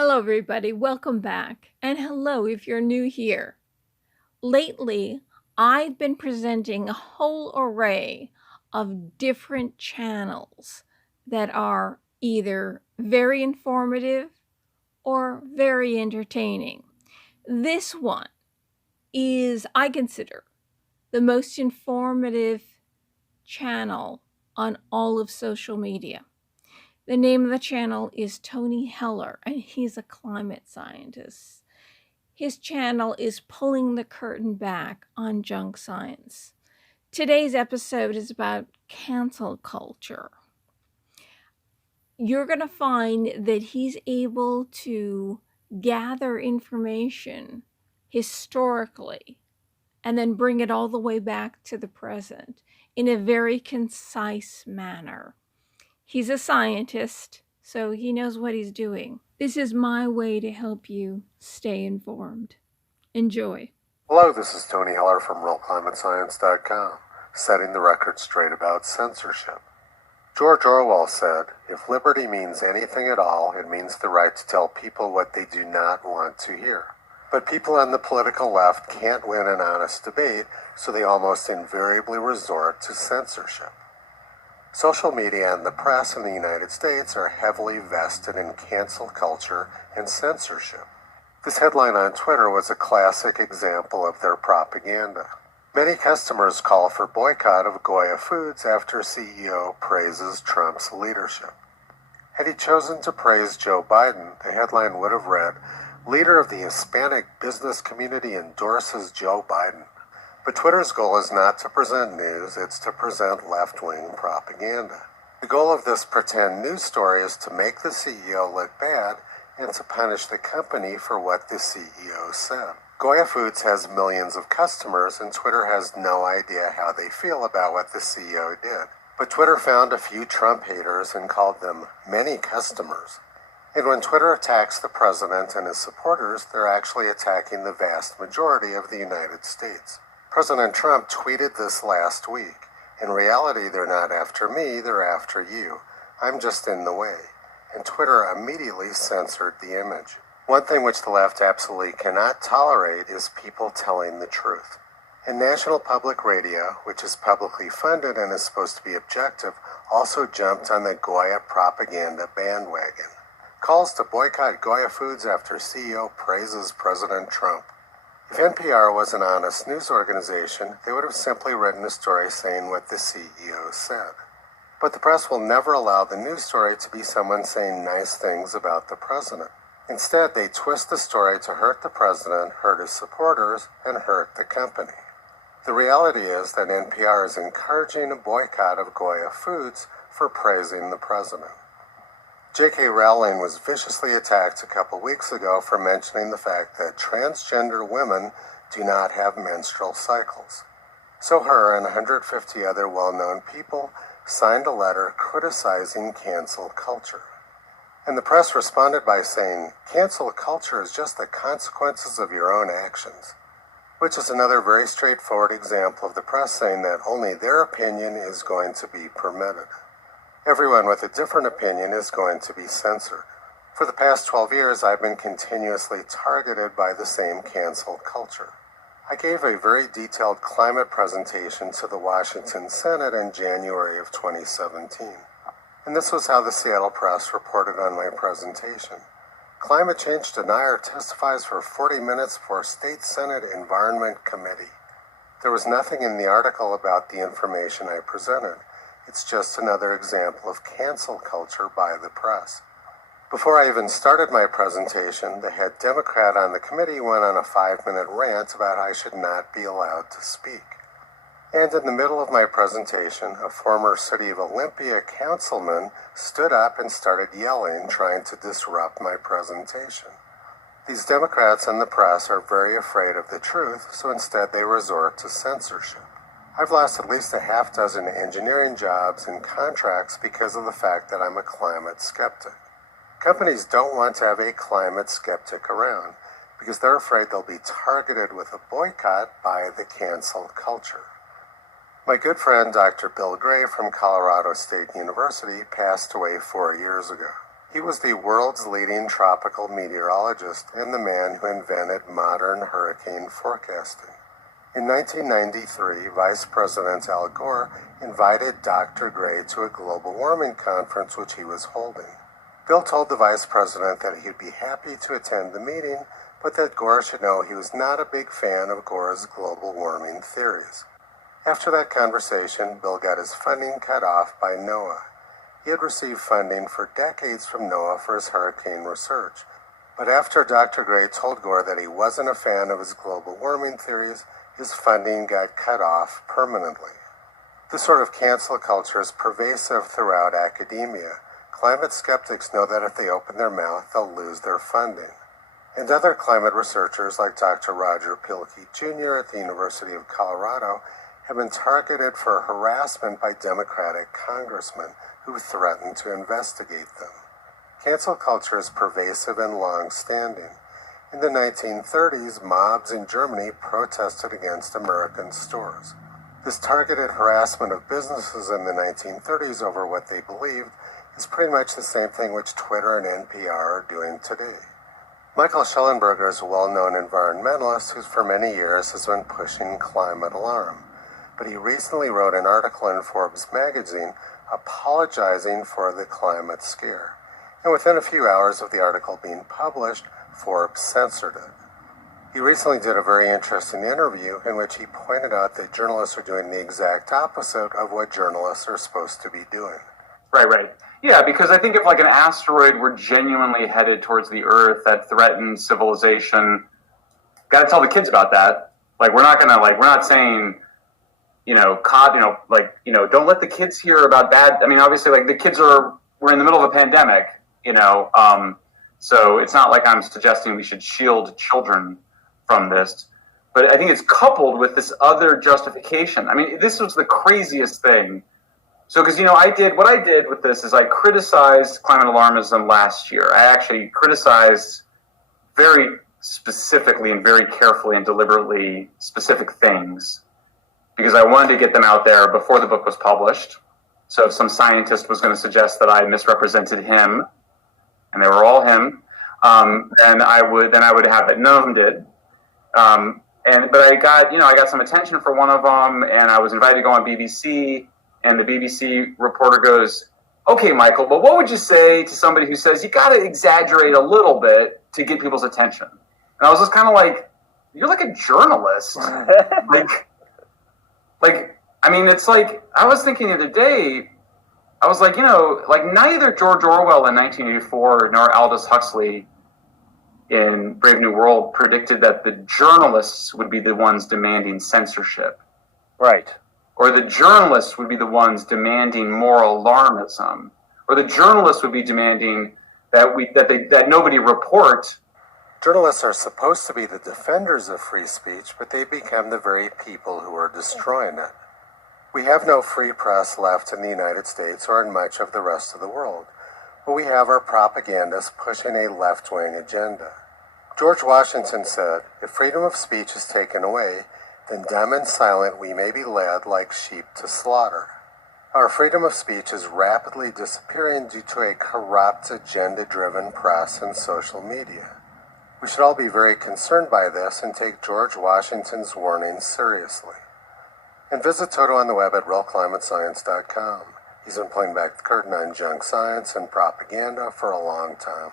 Hello, everybody. Welcome back. And hello if you're new here. Lately, I've been presenting a whole array of different channels that are either very informative or very entertaining. This one is, I consider, the most informative channel on all of social media. The name of the channel is Tony Heller, and he's a climate scientist. His channel is pulling the curtain back on junk science. Today's episode is about cancel culture. You're going to find that he's able to gather information historically and then bring it all the way back to the present in a very concise manner. He's a scientist, so he knows what he's doing. This is my way to help you stay informed. Enjoy. Hello, this is Tony Heller from RealClimateScience.com, setting the record straight about censorship. George Orwell said, "If liberty means anything at all, it means the right to tell people what they do not want to hear." But people on the political left can't win an honest debate, so they almost invariably resort to censorship. Social media and the press in the United States are heavily vested in cancel culture and censorship. This headline on Twitter was a classic example of their propaganda. Many customers call for boycott of Goya Foods after CEO praises Trump's leadership. Had he chosen to praise Joe Biden, the headline would have read, "Leader of the Hispanic business community endorses Joe Biden." But Twitter's goal is not to present news, it's to present left-wing propaganda. The goal of this pretend news story is to make the CEO look bad and to punish the company for what the CEO said. Goya Foods has millions of customers, and Twitter has no idea how they feel about what the CEO did. But Twitter found a few Trump haters and called them many customers. And when Twitter attacks the president and his supporters, they're actually attacking the vast majority of the United States. President Trump tweeted this last week. In reality, they're not after me, they're after you. I'm just in the way. And Twitter immediately censored the image. One thing which the left absolutely cannot tolerate is people telling the truth. And National Public Radio, which is publicly funded and is supposed to be objective, also jumped on the Goya propaganda bandwagon. Calls to boycott Goya Foods after CEO praises President Trump. If NPR was an honest news organization, they would have simply written a story saying what the CEO said. But the press will never allow the news story to be someone saying nice things about the president. Instead, they twist the story to hurt the president, hurt his supporters, and hurt the company. The reality is that NPR is encouraging a boycott of Goya Foods for praising the president. J.K. Rowling was viciously attacked a couple weeks ago for mentioning the fact that transgender women do not have menstrual cycles. So her and 150 other well-known people signed a letter criticizing cancel culture. And the press responded by saying, "Cancel culture is just the consequences of your own actions," which is another very straightforward example of the press saying that only their opinion is going to be permitted. Everyone with a different opinion is going to be censored. For the past 12 years, I've been continuously targeted by the same cancel culture. I gave a very detailed climate presentation to the Washington Senate in January of 2017. And this was how the Seattle Press reported on my presentation. Climate change denier testifies for 40 minutes for State Senate Environment Committee. There was nothing in the article about the information I presented. It's just another example of cancel culture by the press. Before I even started my presentation, the head Democrat on the committee went on a 5-minute rant about how I should not be allowed to speak. And in the middle of my presentation, a former City of Olympia councilman stood up and started yelling, trying to disrupt my presentation. These Democrats and the press are very afraid of the truth, so instead they resort to censorship. I've lost at least a half dozen engineering jobs and contracts because of the fact that I'm a climate skeptic. Companies don't want to have a climate skeptic around because they're afraid they'll be targeted with a boycott by the cancel culture. My good friend Dr. Bill Gray from Colorado State University passed away 4 years ago. He was the world's leading tropical meteorologist and the man who invented modern hurricane forecasting. In 1993, Vice President Al Gore invited Dr. Gray to a global warming conference which he was holding. Bill told the Vice President that he'd be happy to attend the meeting, but that Gore should know he was not a big fan of Gore's global warming theories. After that conversation, Bill got his funding cut off by NOAA. He had received funding for decades from NOAA for his hurricane research, but after Dr. Gray told Gore that he wasn't a fan of his global warming theories, his funding got cut off permanently. This sort of cancel culture is pervasive throughout academia. Climate skeptics know that if they open their mouth, they'll lose their funding. And other climate researchers like Dr. Roger Pielke Jr. at the University of Colorado have been targeted for harassment by Democratic congressmen who threaten to investigate them. Cancel culture is pervasive and long-standing. In the 1930s, mobs in Germany protested against American stores. This targeted harassment of businesses in the 1930s over what they believed is pretty much the same thing which Twitter and NPR are doing today. Michael Schellenberger is a well-known environmentalist who for many years has been pushing climate alarm, but he recently wrote an article in Forbes magazine apologizing for the climate scare. And within a few hours of the article being published, Forbes censored it. He recently did a very interesting interview in which he pointed out that journalists are doing the exact opposite of what journalists are supposed to be doing. Right. Yeah, because I think if like an asteroid were genuinely headed towards the Earth that threatened civilization, got to tell the kids about that. Like we're not saying, don't let the kids hear about bad. I mean, obviously, like we're in the middle of a pandemic, so it's not like I'm suggesting we should shield children from this. But I think it's coupled with this other justification. I mean, this was the craziest thing. So, because, what I did with this is I criticized climate alarmism last year. I actually criticized very specifically and very carefully and deliberately specific things because I wanted to get them out there before the book was published. So if some scientist was going to suggest that I misrepresented him, and they were all him, then I would have it. None of them did. But I got some attention for one of them, and I was invited to go on BBC. And the BBC reporter goes, "Okay, Michael, but what would you say to somebody who says you got to exaggerate a little bit to get people's attention?" And I was just kind of like, "You're like a journalist." It's like I was thinking the other day. I was like, neither George Orwell in 1984 nor Aldous Huxley in Brave New World predicted that the journalists would be the ones demanding censorship. Right. Or the journalists would be the ones demanding moral alarmism. Or the journalists would be demanding that nobody report. Journalists are supposed to be the defenders of free speech, but they become the very people who are destroying it. We have no free press left in the United States or in much of the rest of the world, but we have our propagandists pushing a left-wing agenda. George Washington said, "If freedom of speech is taken away, then dumb and silent we may be led like sheep to slaughter." Our freedom of speech is rapidly disappearing due to a corrupt, agenda-driven press and social media. We should all be very concerned by this and take George Washington's warnings seriously. And visit Toto on the web at realclimatescience.com. He's been pulling back the curtain on junk science and propaganda for a long time.